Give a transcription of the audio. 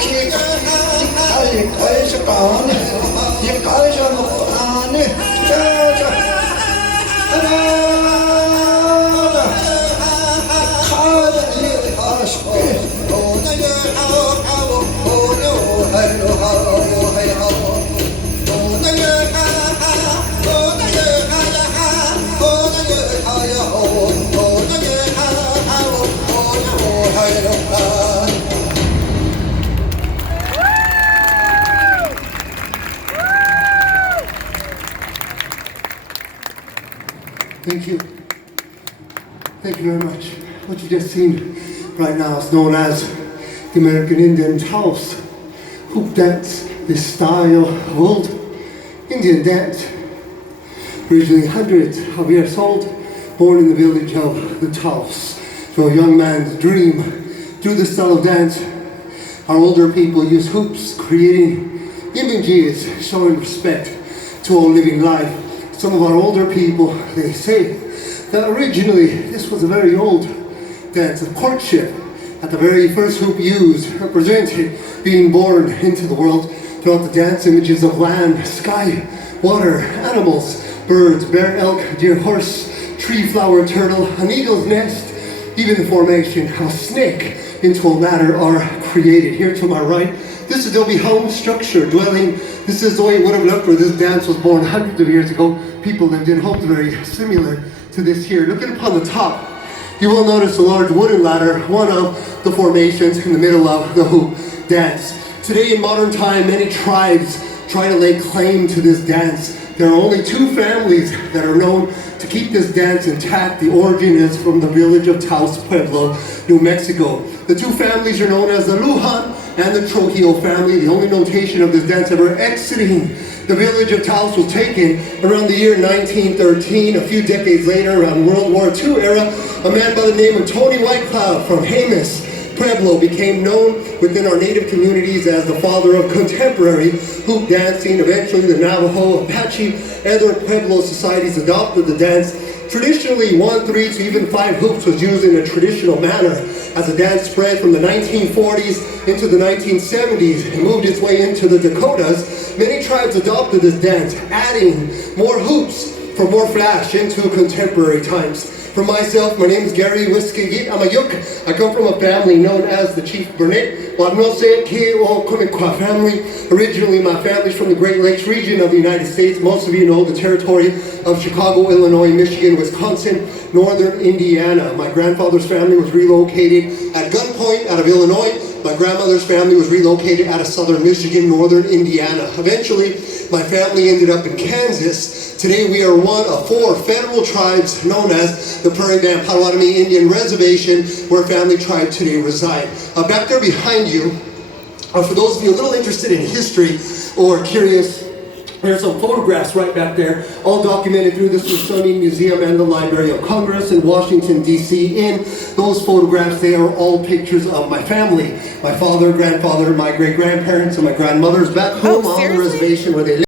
Kick. Thank you. Thank you very much. What you just seen right now is known as the American Indian House hoop dance, this style of old Indian dance. Originally hundreds of years old, born in the village of the Taos. So a young man's dream. Through this style of dance, our older people use hoops, creating images showing respect to all living life. Some of our older people, they say that originally this was a very old dance of courtship. At the very first hoop used represented being born into the world. Throughout the dance, images of land, sky, water, animals, birds, bear, elk, deer, horse, tree, flower, turtle, an eagle's nest, even the formation of a snake into a ladder are created. Here to my right, this is Adobe home structure, dwelling. This is the way it would have looked where this dance was born hundreds of years ago. People lived in homes very similar to this here. Looking upon the top, you will notice a large wooden ladder, one of the formations in the middle of the hoop dance. Today in modern time, many tribes try to lay claim to this dance. There are only two families that are known to keep this dance intact. The origin is from the village of Taos Pueblo, New Mexico. The two families are known as the Lujan and the Trujillo family. The only notation of this dance ever exiting the village of Taos was taken around the year 1913. A few decades later, around World War II era, a man by the name of Tony Whitecloud from Jemez, Pueblo became known within our native communities as the father of contemporary hoop dancing. Eventually, the Navajo, Apache, and other Pueblo societies adopted the dance. Traditionally, 1, 3 to even 5 hoops was used in a traditional manner. As the dance spread from the 1940s into the 1970s and moved its way into the Dakotas, many tribes adopted this dance, adding more hoops for more flash into contemporary times. For myself, my name is Gary Wiskigit Amayuk. I come from a family known as the Chief Burnett Wadnose K.O. Kumikwa family. Originally, my family's from the Great Lakes region of the United States. Most of you know the territory of Chicago, Illinois, Michigan, Wisconsin, northern Indiana. My grandfather's family was relocated at gunpoint out of Illinois. My grandmother's family was relocated out of southern Michigan, northern Indiana. Eventually, my family ended up in Kansas. Today we are one of 4 federal tribes known as the Prairie Band Potawatomi Indian Reservation, where family tribe today reside. Back there behind you, for those of you a little interested in history or curious, there's some photographs right back there, all documented through the Smithsonian Museum and the Library of Congress in Washington, D.C. In those photographs, they are all pictures of my family. My father, grandfather, my great-grandparents, and my grandmothers back home on the reservation where they live.